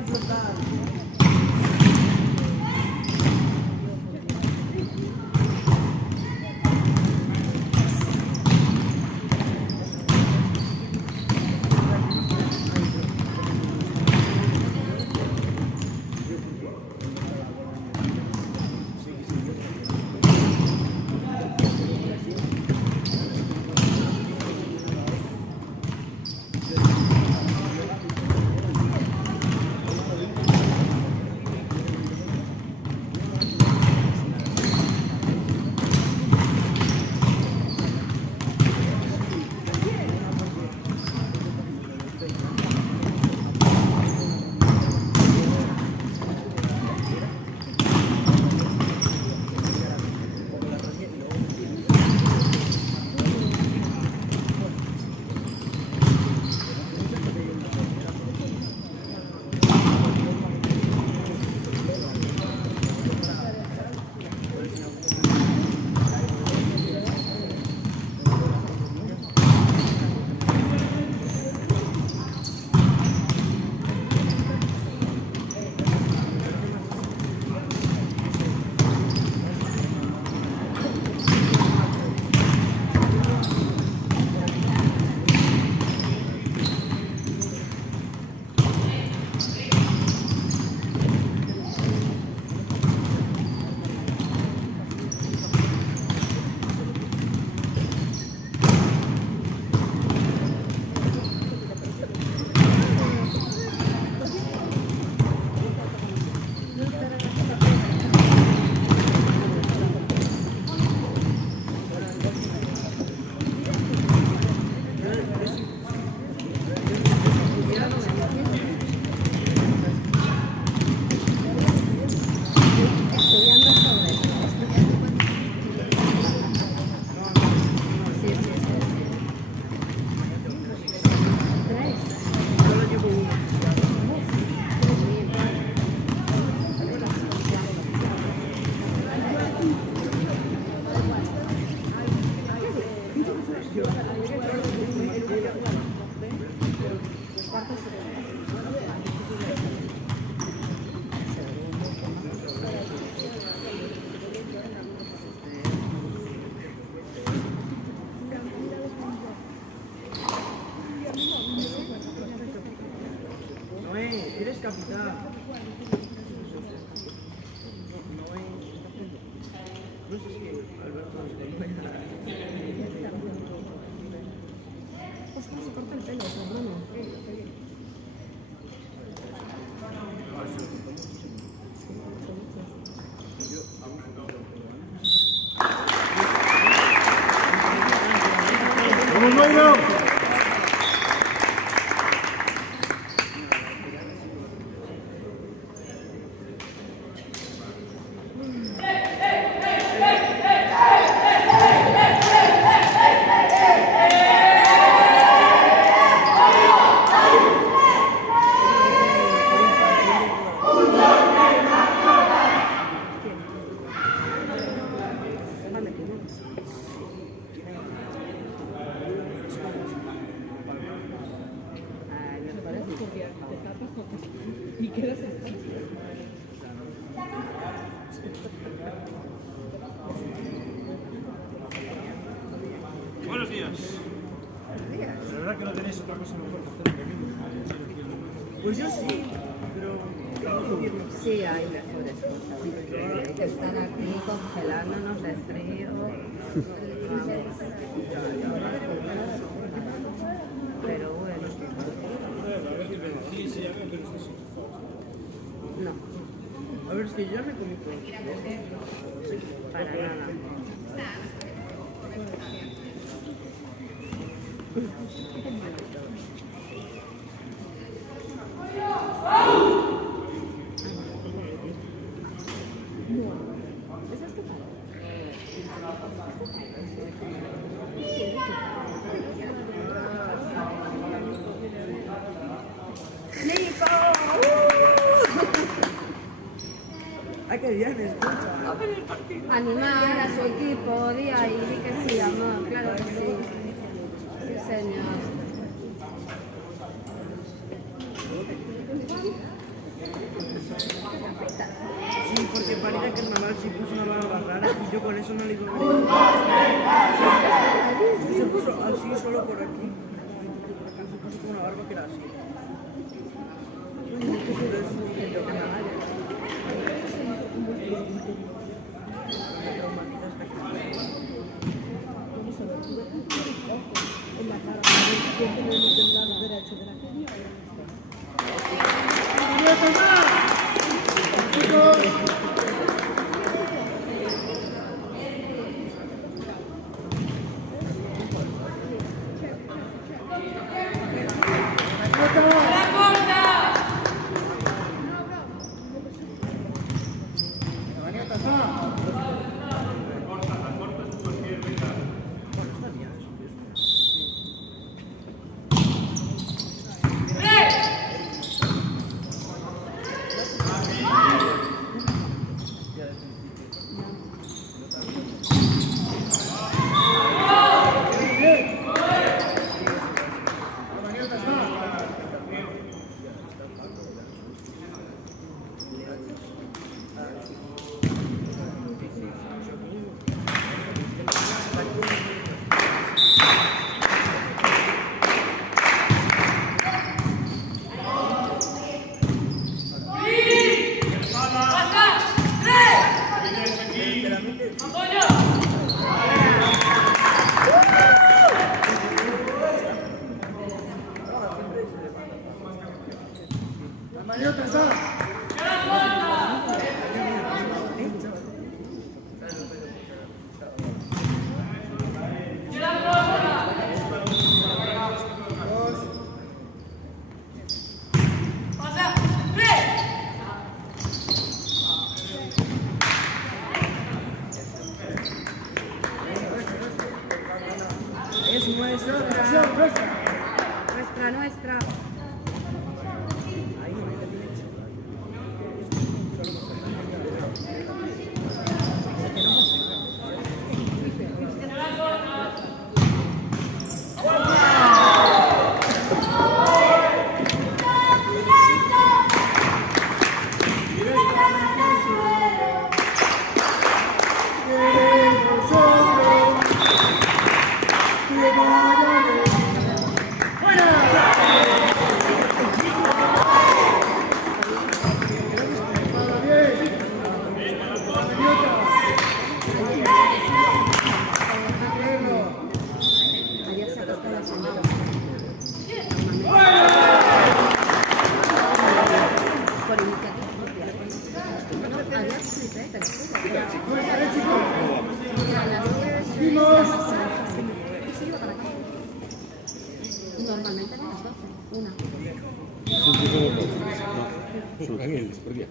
a flotar. Eres capitán. No sé si Alberto Se corta el pelo, su hermano. ¡Vamos, Mayro! Y quedas en Buenos días. La verdad que no tenéis otra cosa mejor que hacer que aquí. Pues yo sí, pero... Sí, hay mejores cosas. Que están aquí congelándonos de frío. Pero bueno. No, A ver, es que yo me comí todo. para nada. ¡Ay, qué bien esto! Animar a su equipo, di ahí, di que sí, amor, claro que sí. Sí, señor. chaval sí puso una barba rara y yo con eso no le digo nada. Se puso así solo por aquí. Se puso con una barba que era así. En la cara, yo tengo del lado derecho de la cara. Es nuestra. Nuestra. Ahí no me Normalmente eran las 12. Una. Su Ángel, ¿por qué?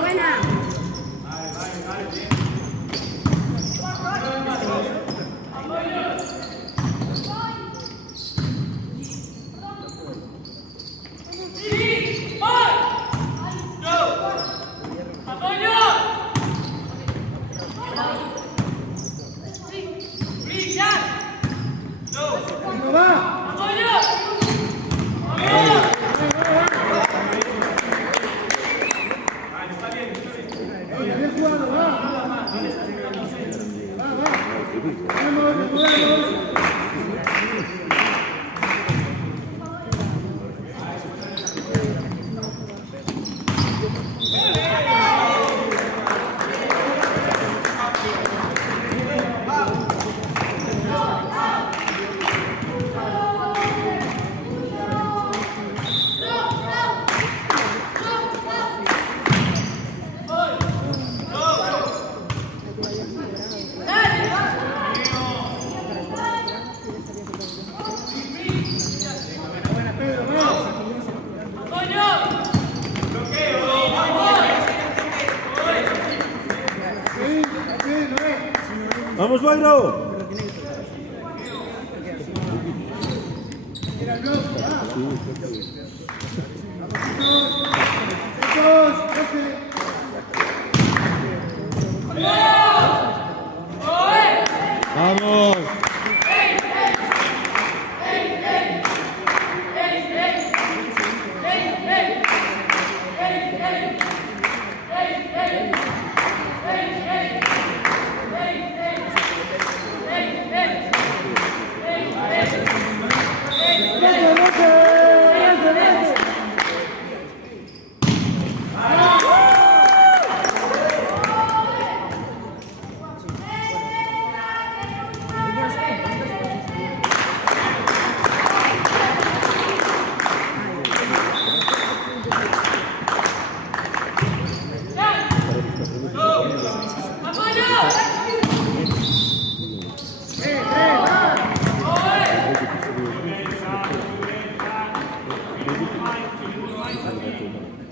Buena. ¡Vamos, Bayro! ¡Vamos!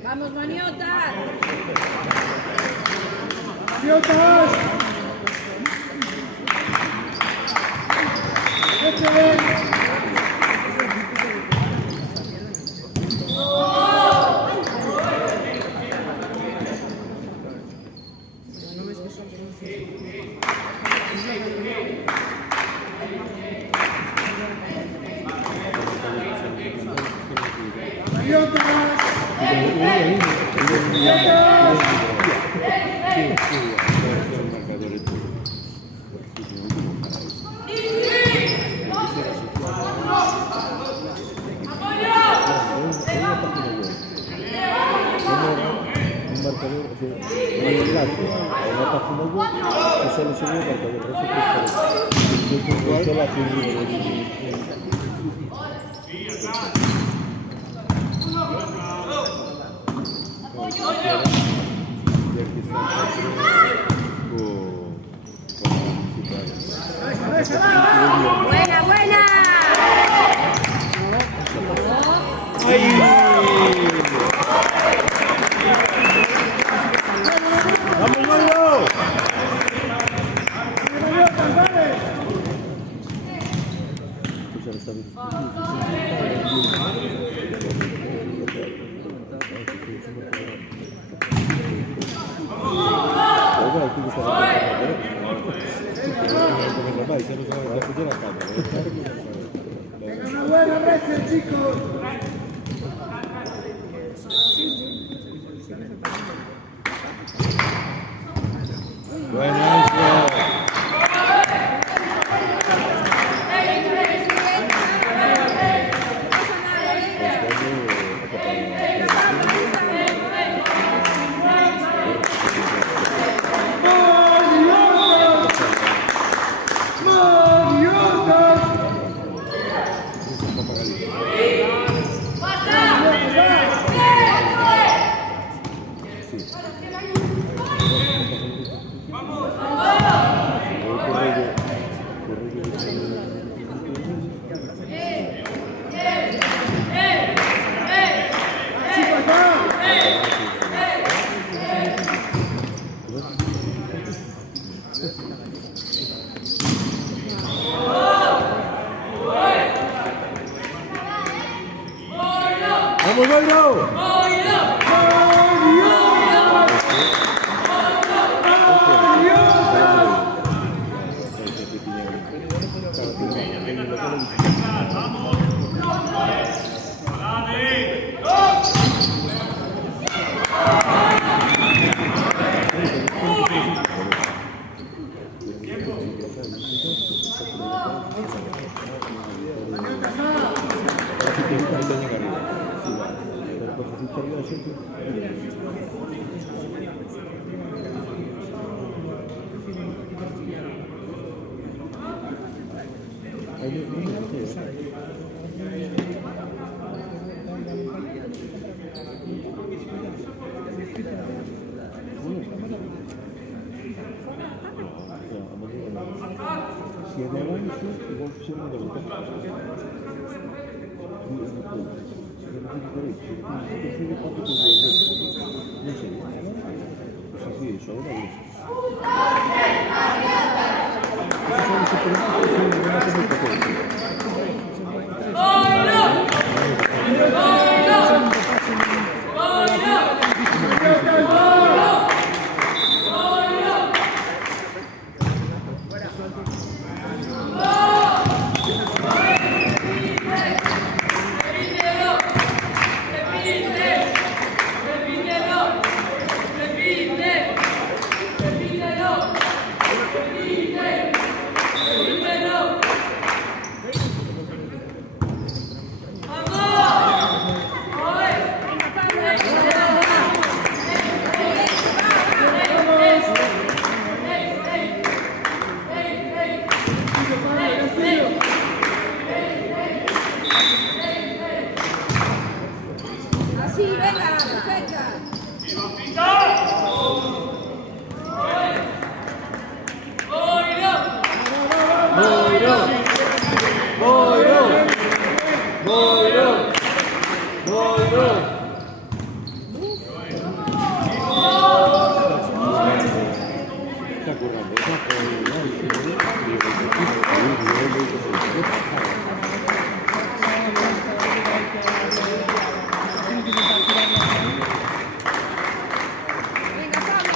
¡Vamos, maniotas! ¡Maniotas! ¡Buena, buena! ¡Vamos, Bayro! Una buena recha, chicos. Buenas. ¡Vamos, Bayro! Así, venga, perfecta. Venga, Pablo,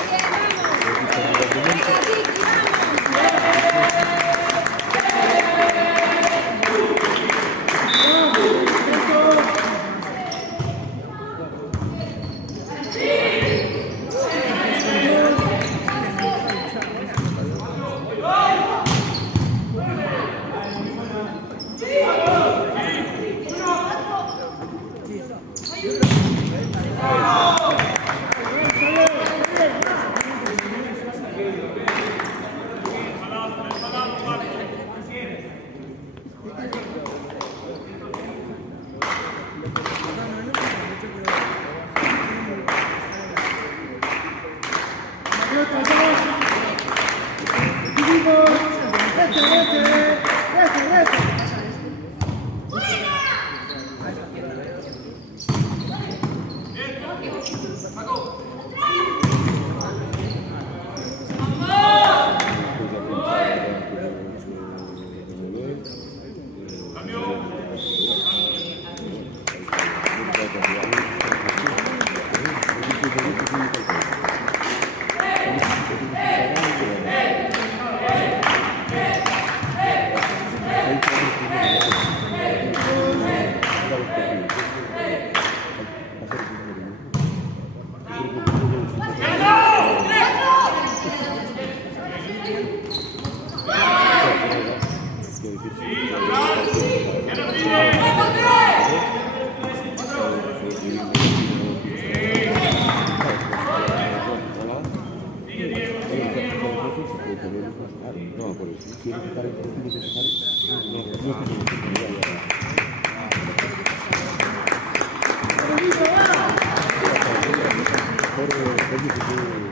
bien, vamos.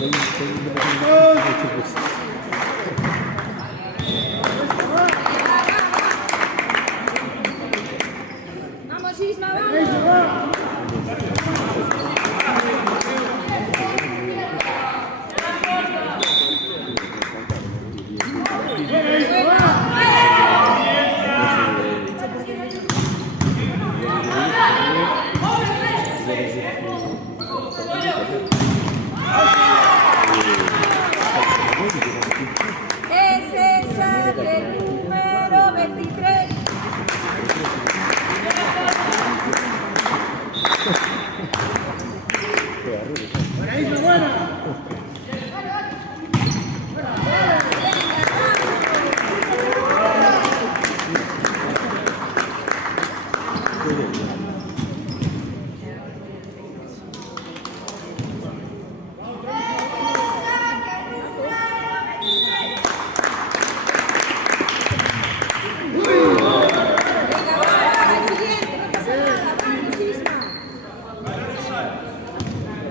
Venga, Ricky, vamos. Vamos, Isma, vamos. Es esa del número 23.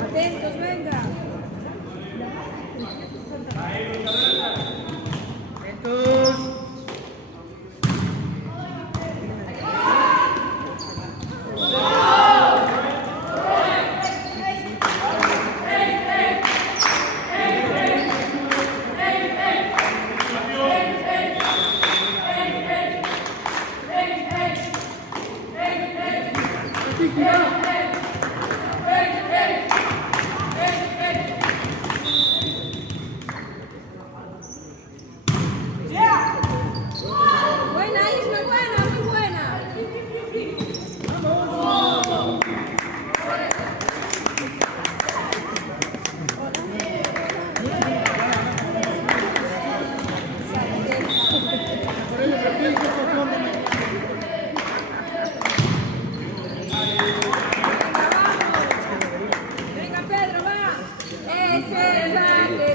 Atentos, venga. Atentos. Buena, Isma, buena, muy buena. Venga, Pedro, va. Ese saque.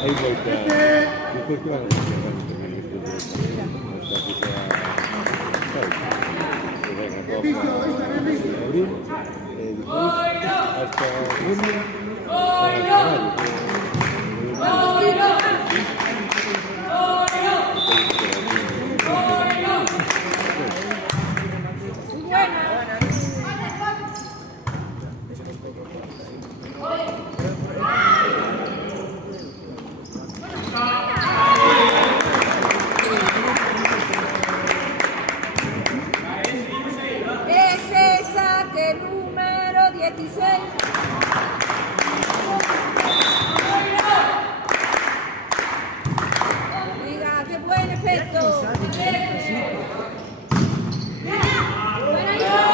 Hay vuelta. Después que van a abril, hasta junio, Ese saque número 16. Venga, qué buen efecto. Buena, Isma,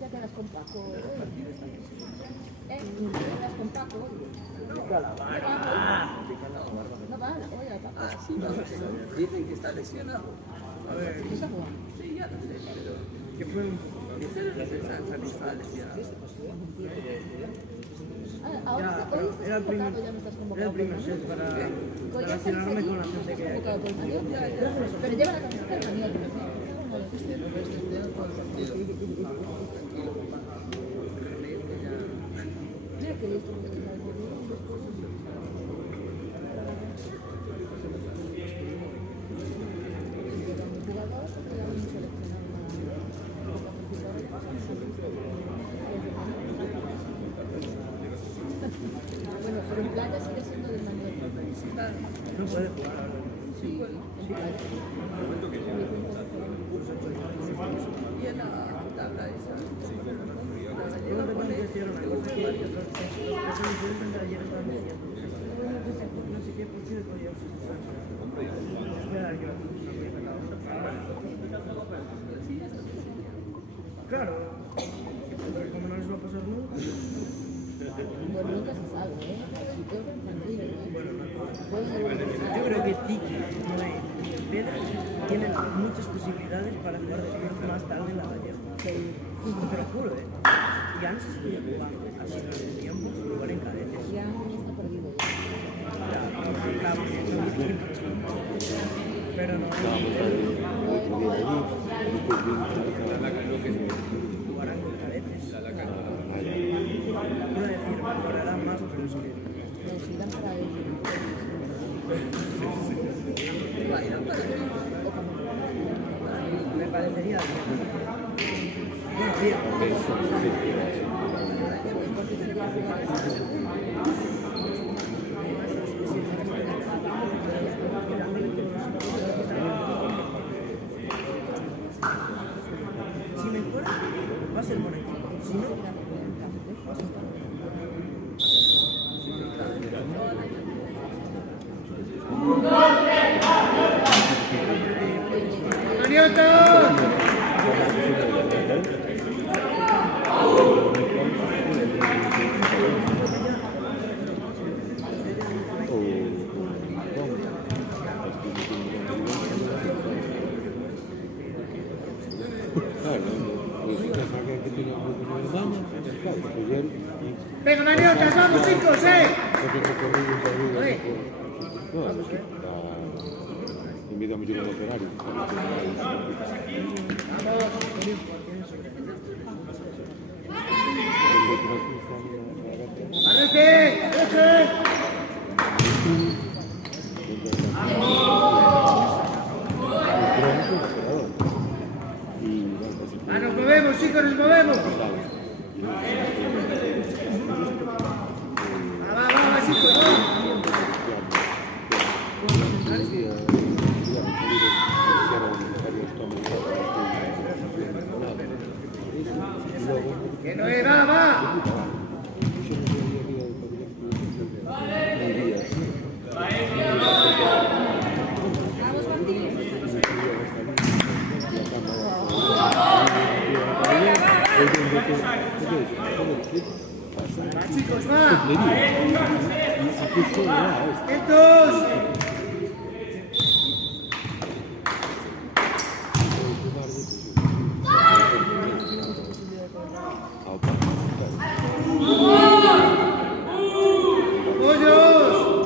ya quedas con Paco. Quedas con Paco. No va, oye, Paco. Sí, no. Dicen que está lesionado. A ver, Sí, ya lo sé, pero que fue un... dicen que está lesionado. Ahora hoy estás Era el primer, convocado, ya no estás era convocado. el primer set para relacionarme con la gente que hay. Convocado por el Madrid. Pero lleva la camiseta del Madrid. Mira que listo. Bueno, pero en playa sigue siendo del Manuel. No puede jugar ahora. Sí, puede. Y en la tabla esa. Yo no tengo que decir una cosa que varios los presidentes de ayer estaban diciendo. No sé qué, por si después ya claro, como no les va a pasar nunca. Bueno, nunca se sabe, ¿eh? Si tengo que tranquilo, ¿eh? Yo creo que Tiki y Pedro tienen muchas posibilidades para hacer después más tarde en la mañana. Te lo juro, ¿eh? Ya no se estudia jugando, así no es tiempo, jugar en cadetes. Ya está perdido. Pero no, jugarán con cadetes. Quiero decir, mejorarán más, pero es que... Necesitan para ello. Me parecería bien. Bueno, bien. Si mejora, va a ser buen equipo. Si no, va a ser Venga, Mariotas, vamos chicos, Invita mucho a los operarios. Nos movemos, chicos, nos movemos. Va, chicos, que no es, va. Vamos, Martín. Va, chicos, va. Quietos. ¡Quietos! ¡Pollos!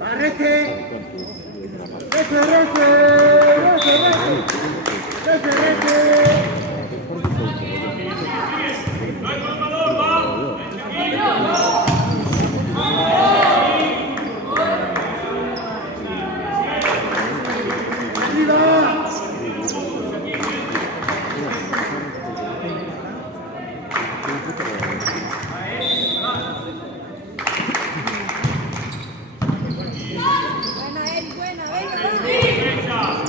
¡Arrece! Buena, Eri, buena, venga, va.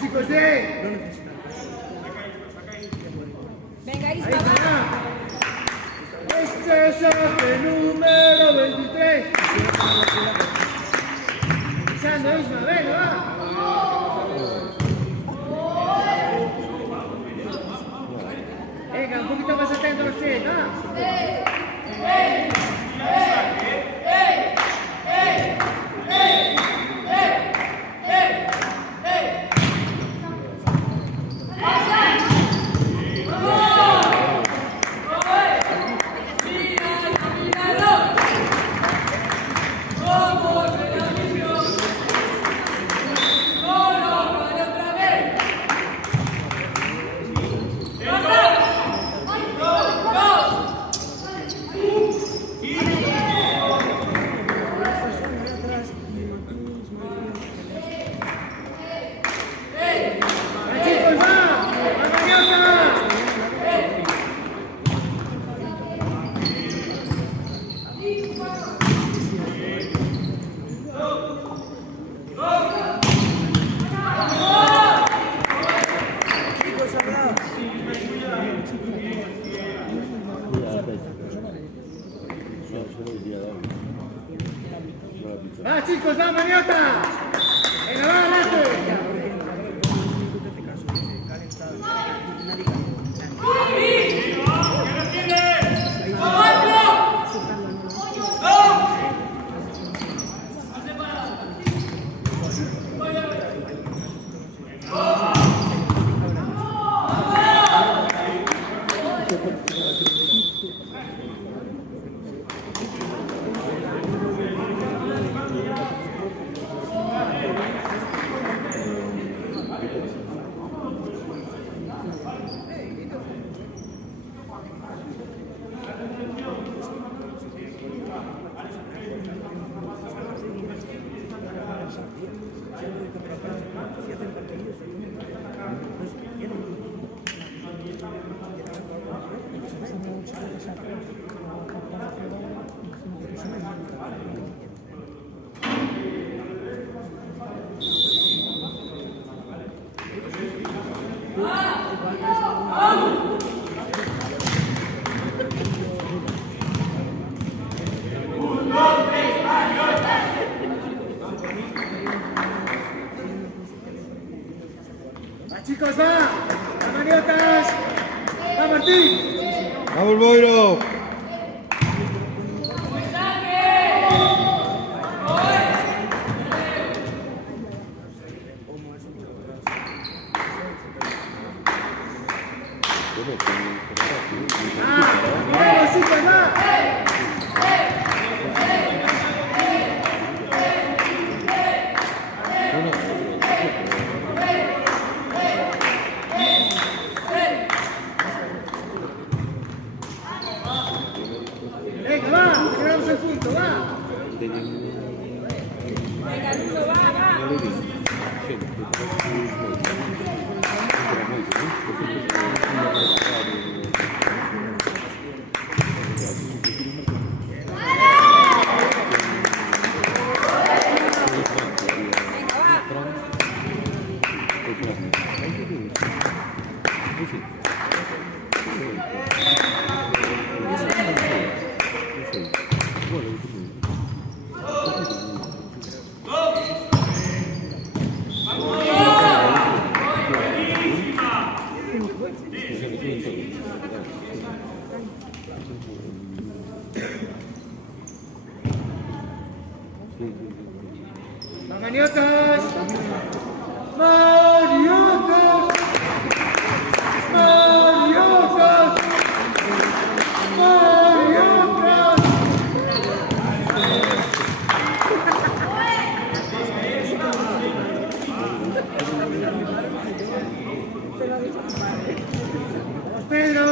Chicos, Venga, Isma, va. este es el número 23. Pisando, Isma, venga, va. Venga, un poquito más atento los pies, ¿no? ¡Va, chicos, va! ¡Las maniotas! ¡Va, Martín! ¡Vamos, Boiro! ¡Vamos, chicos, va! ¡Venga, va! ¡Queremos el punto, va! ¡Las maniotas! ¡Mariotas! ¡Mariotas! ¡Mariotas! ¡Vamos, Pedro!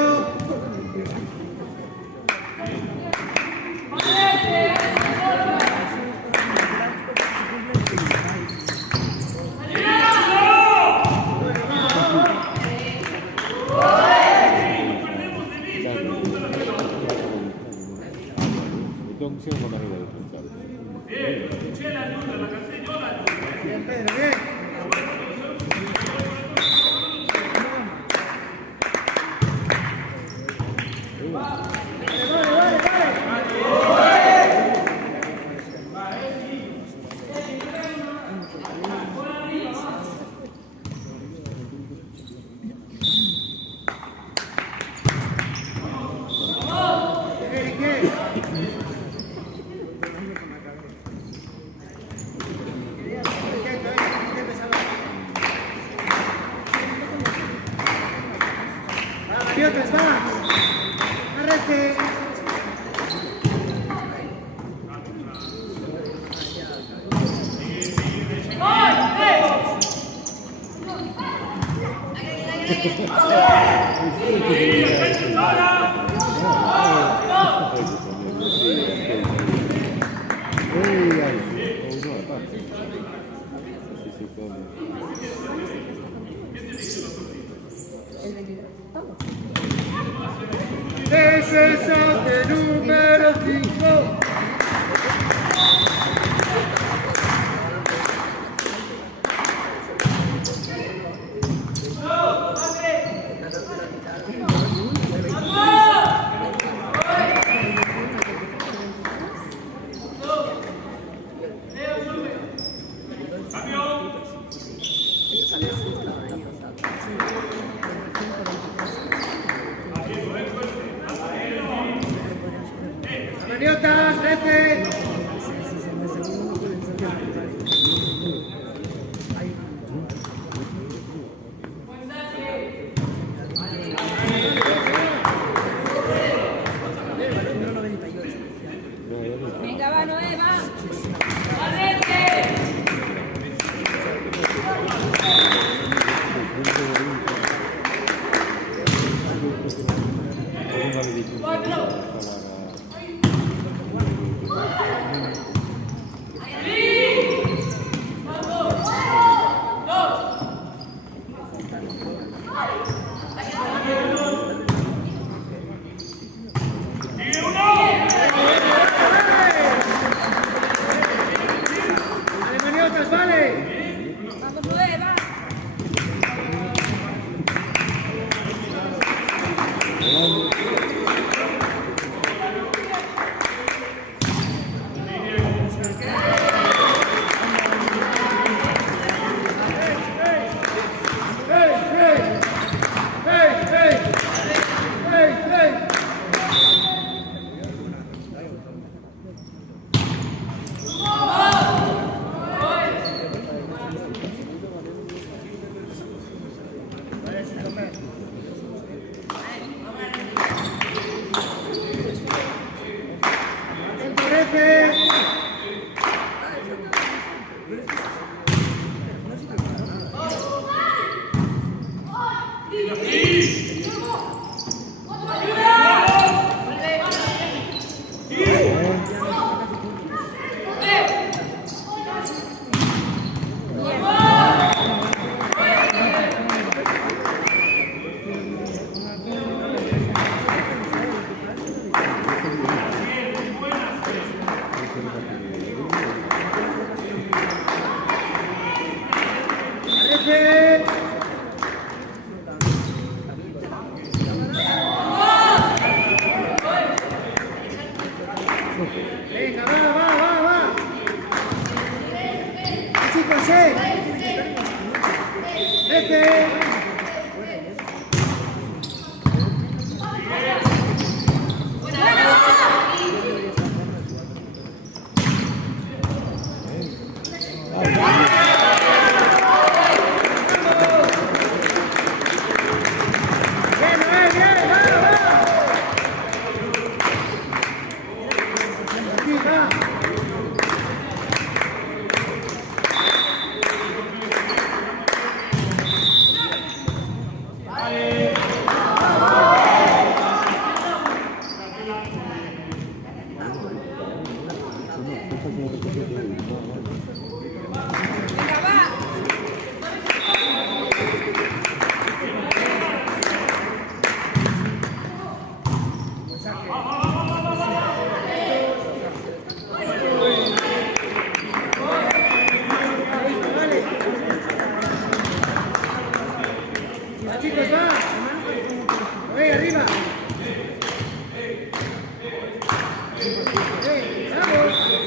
Siamo una manera di pensare. Bien, Pedro, bien. Vale, vale, vale. ¿Qué? Mariotas, va. Arrece. Ese es el número 5. Venga, va. Chicos, vete. Chicos, va. Oye, arriba. Vamos.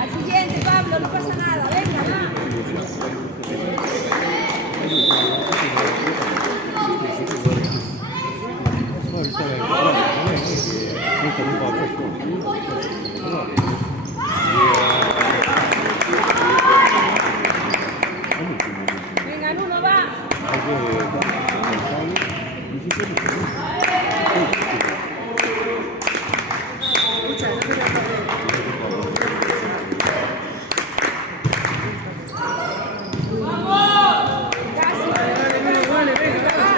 Al siguiente, Pablo, no pasa nada, venga, va. Venga, Nuno, va. Vale, venga, va.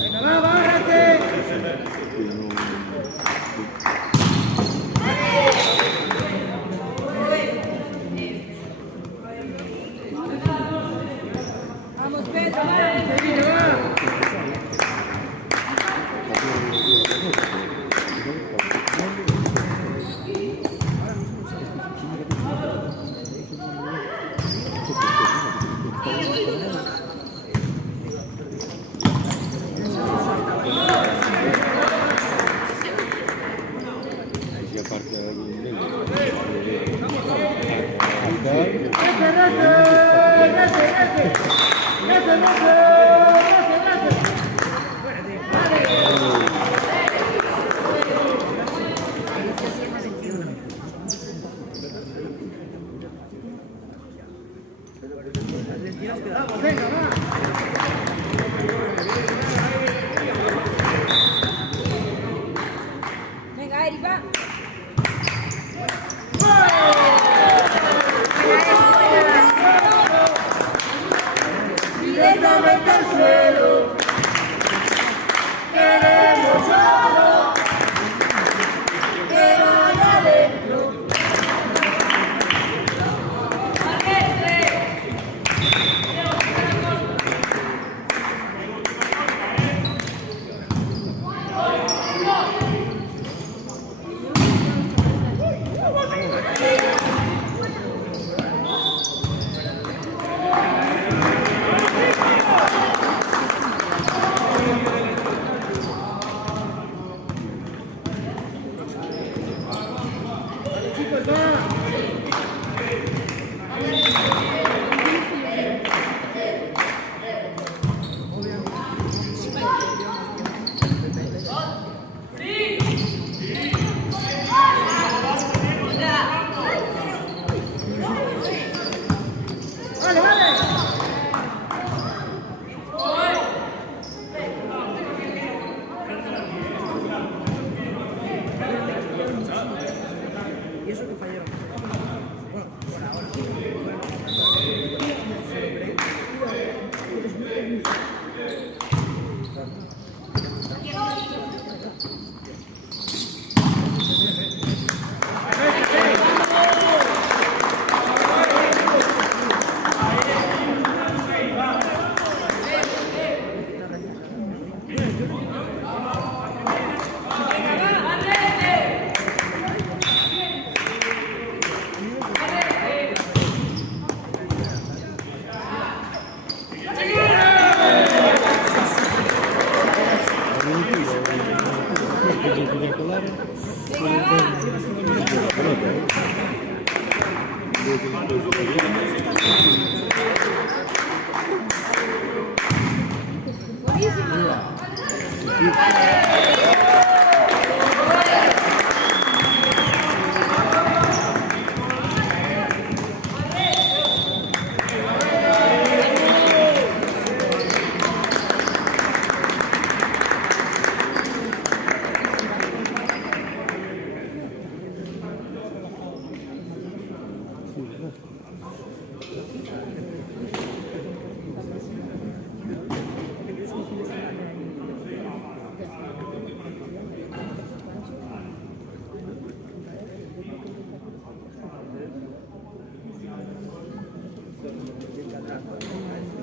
Venga, va, agárrate. Vamos, Pedro, va. Venga, va. Vamos, venga, va. Venga, Eric, va. Directamente al suelo. Queremos solo que vaya adentro. Chicos, va. eso que fallaron. Bueno, por ahora.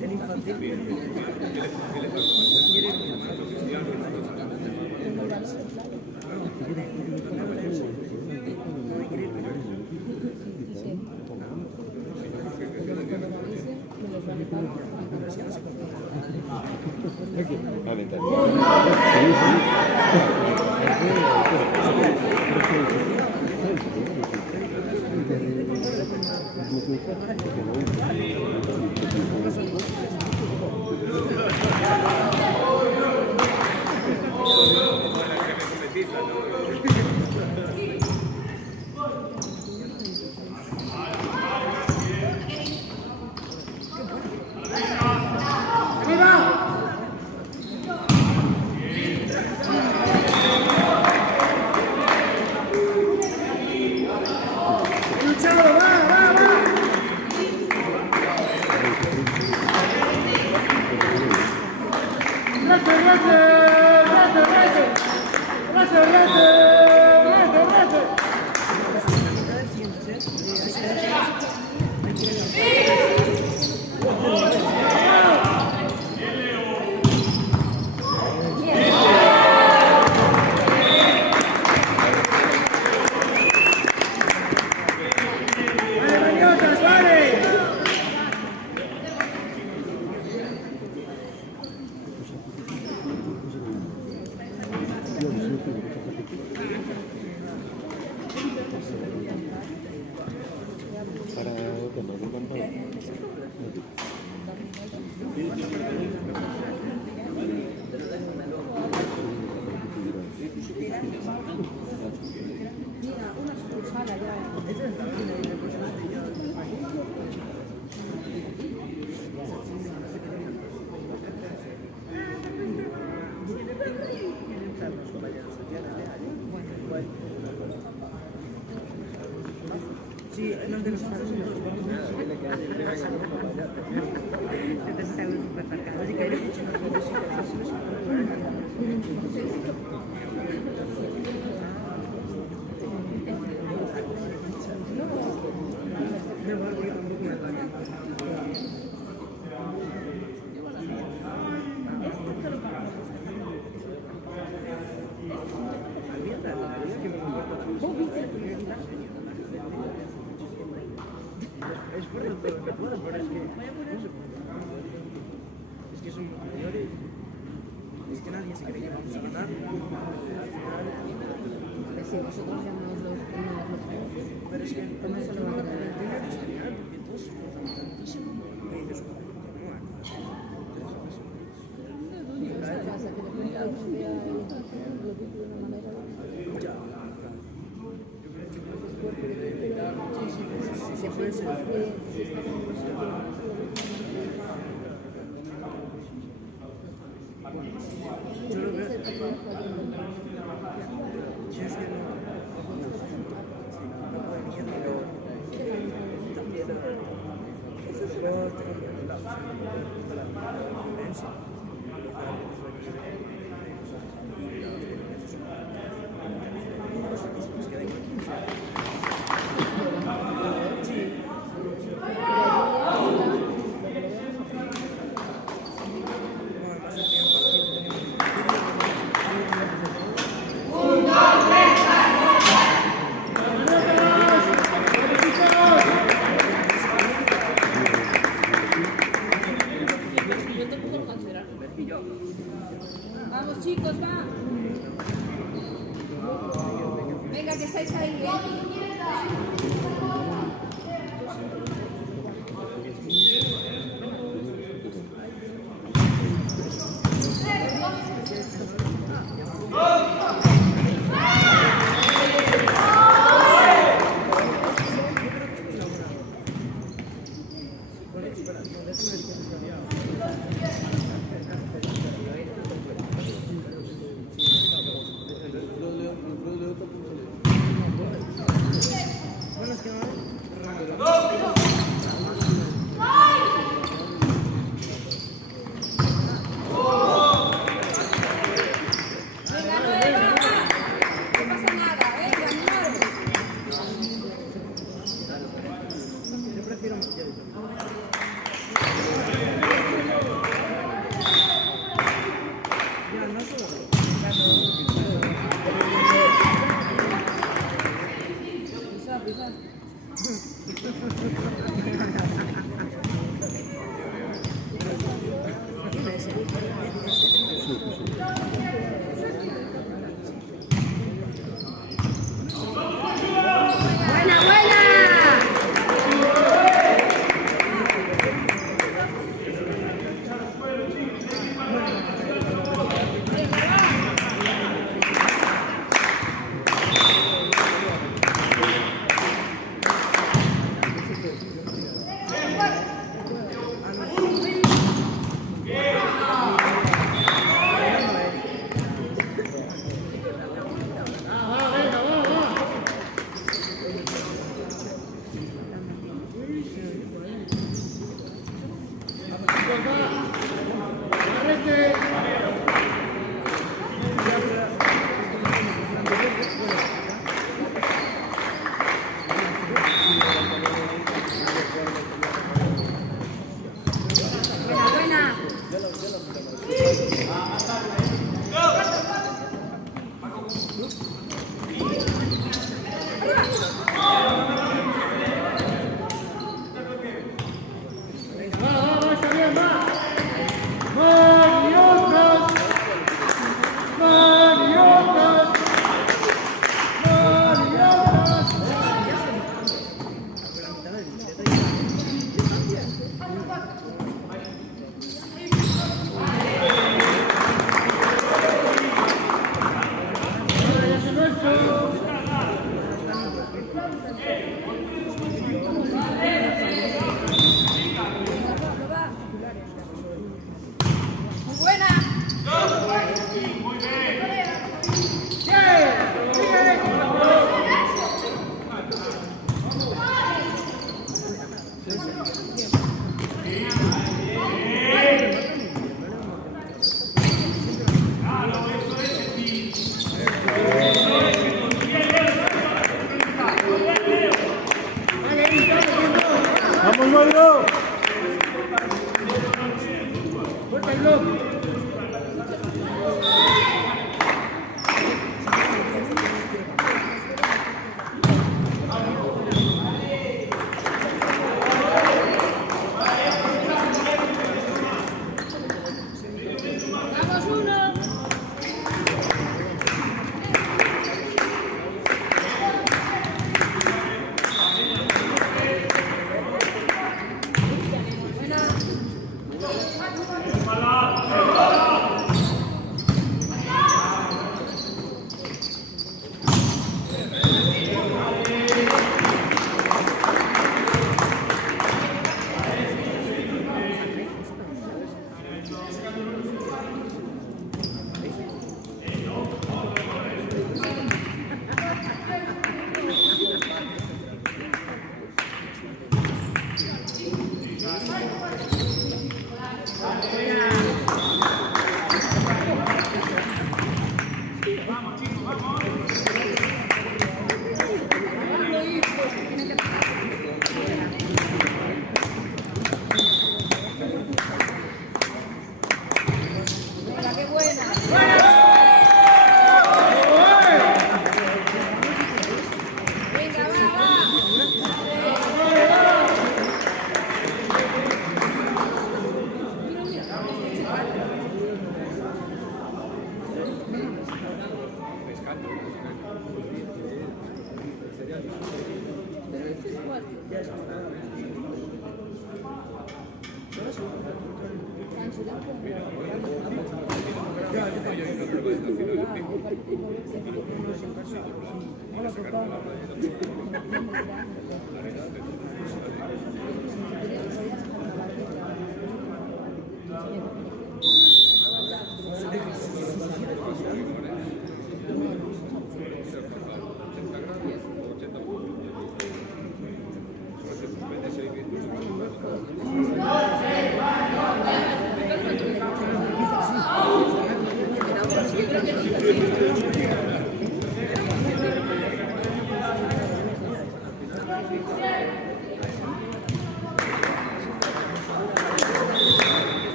El infantil. Sí, no de los Estados Unidos. Entonces hay un supermercado, así que hay muchas es fuerte todo lo que puedo, pero es que son mayores. Es que nadie se cree que vamos a ganar. Si vosotros llamáis los primeros, Pero es que ¿cómo se lo va a quedar? el dinero es genial, porque todos se esfuerzan tantísimo. Y dices, joder, ¿Qué pasa? ¿Que de pronto cambia lo que de una manera? se puede ser. Yo lo veo. Si es que no. Venga, Nueva. No pasa nada, venga, claro. Yo prefiero más. Ya, no solo. Buena, buena. Buena, buena.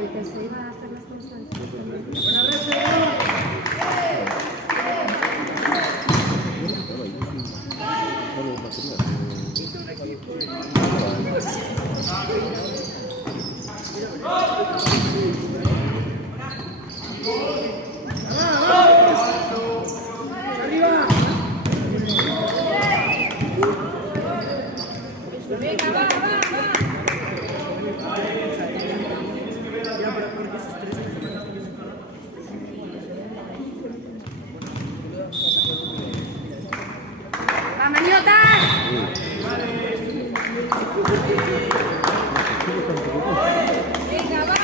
El que se iba a hacer las cosas. Venga, va, va, va. ¡Va, maniotas! Venga, va.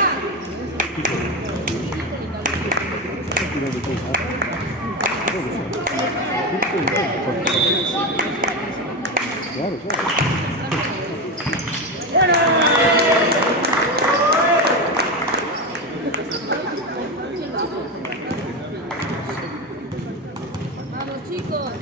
Claro, claro. Vamos, chicos.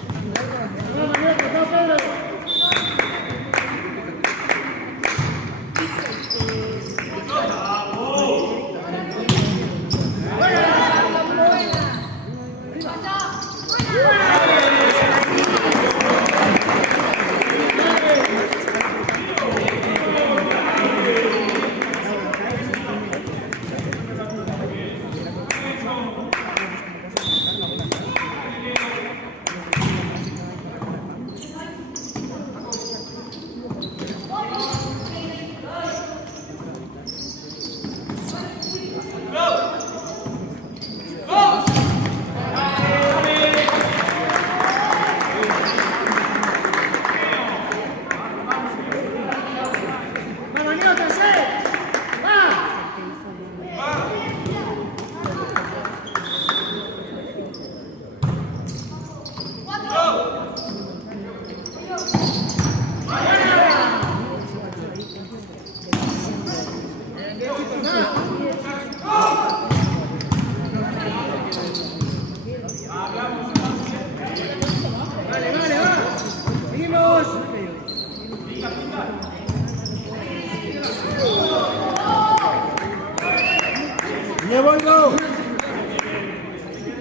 ¡Me vuelvo!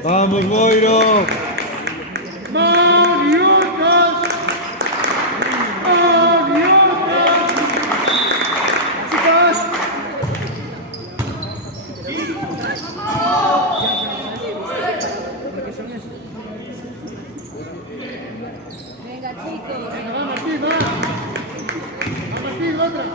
¡Vamos, Boiro! ¡Mariotas! ¡Mariotas! ¡Chicas! Venga, chicos. Venga, va, Martín, va. Va, Martín, otra.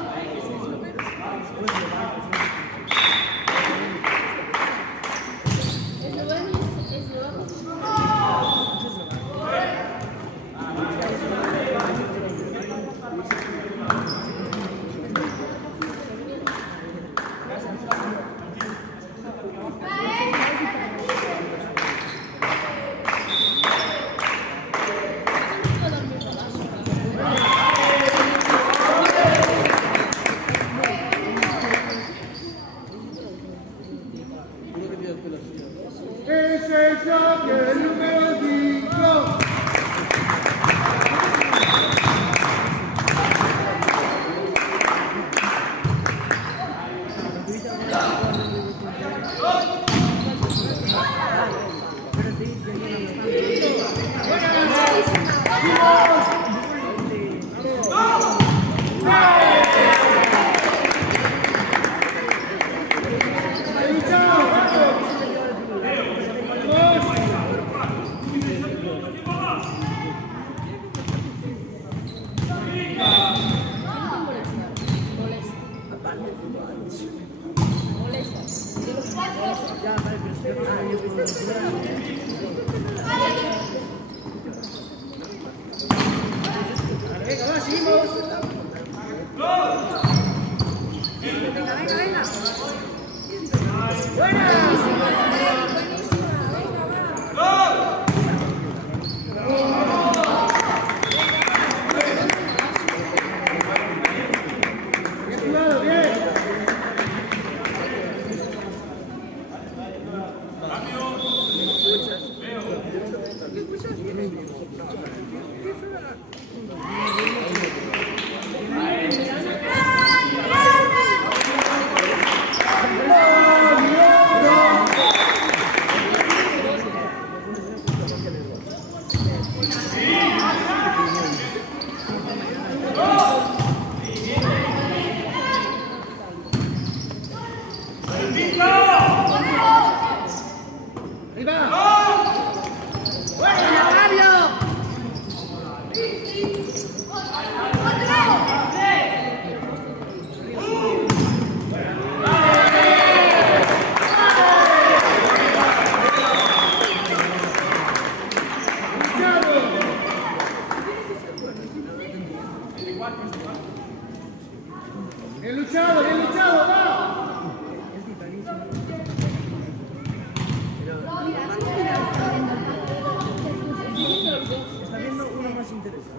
Es esa que el número 5. Venga, va, seguimos. Bien luchado, va. Está viendo uno más interesante,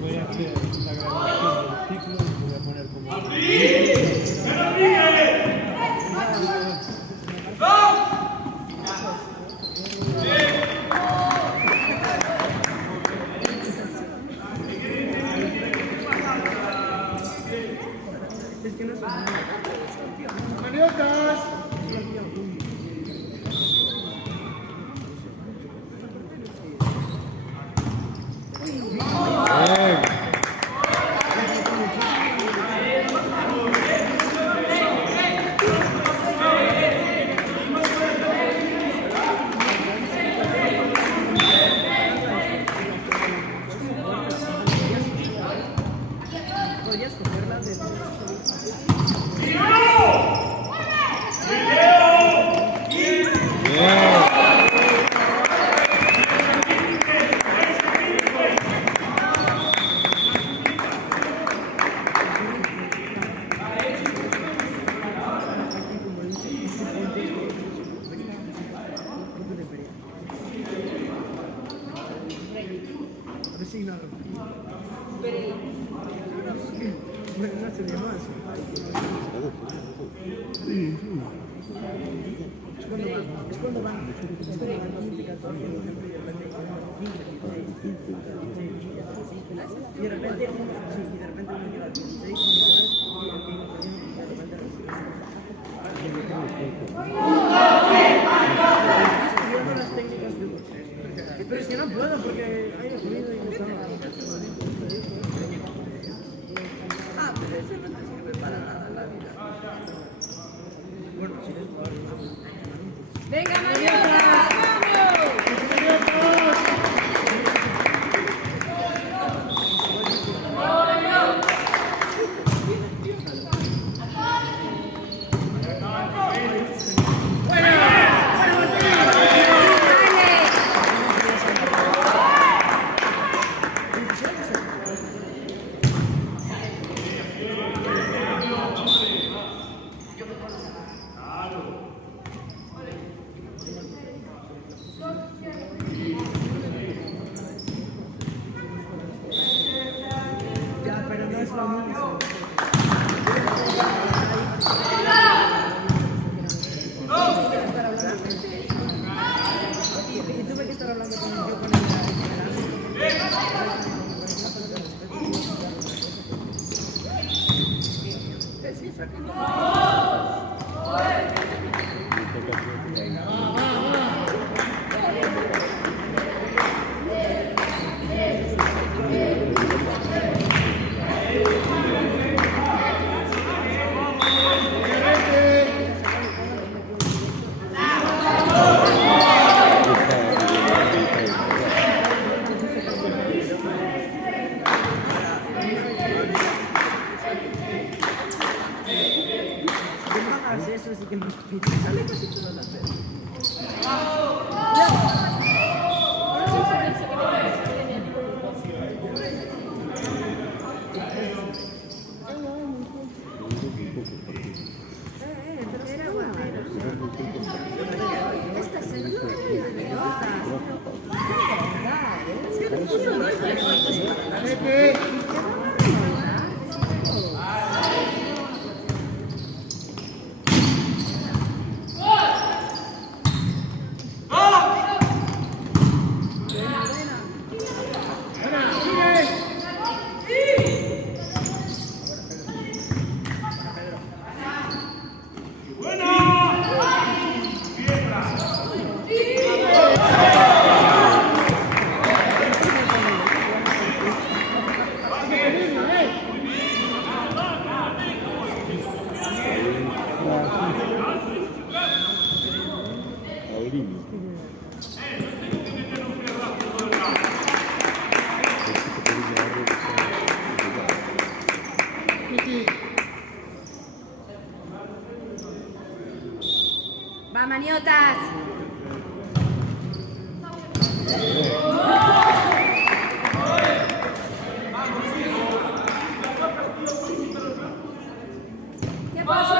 Voy a hacer la grabación del ciclo y te voy a poner como... Maniotas. podrías cogerla de... A ver si no. No se ve más. Es cuando van 15, 14, y de repente uno llega al 16 y el que iba perdiendo y de repente estudiando las técnicas de boxeo. Pero es que no puedo porque hay ruido y me están... Ah, pero ese no te sirve para nada en la vida. Bueno, si eres jugador, Venga, Mariota, vamos. ya, pero no es lo mismo. Y tuve que estar hablando con yo con que nos sale casi todas las veces. Esta semana va, maniotas. ¿Qué pasó?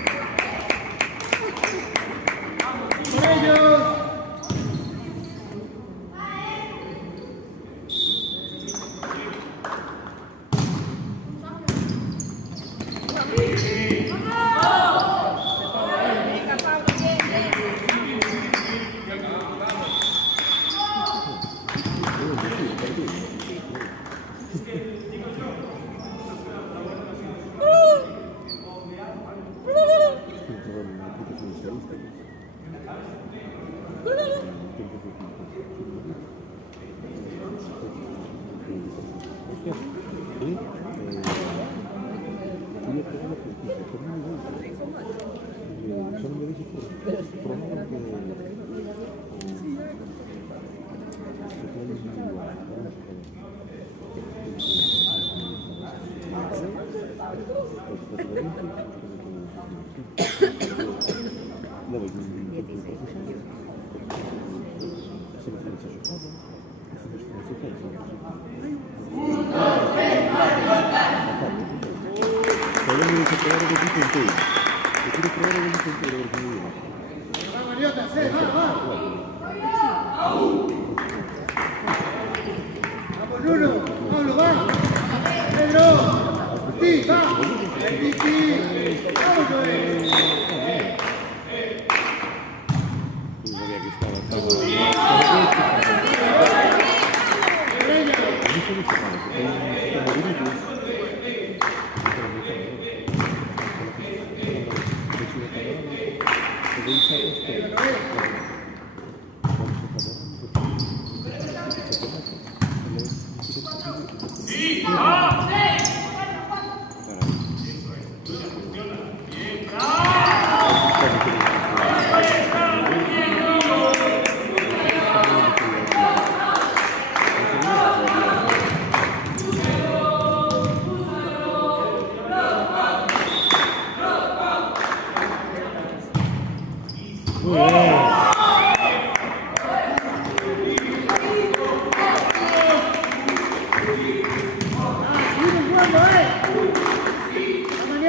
¡La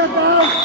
maniata!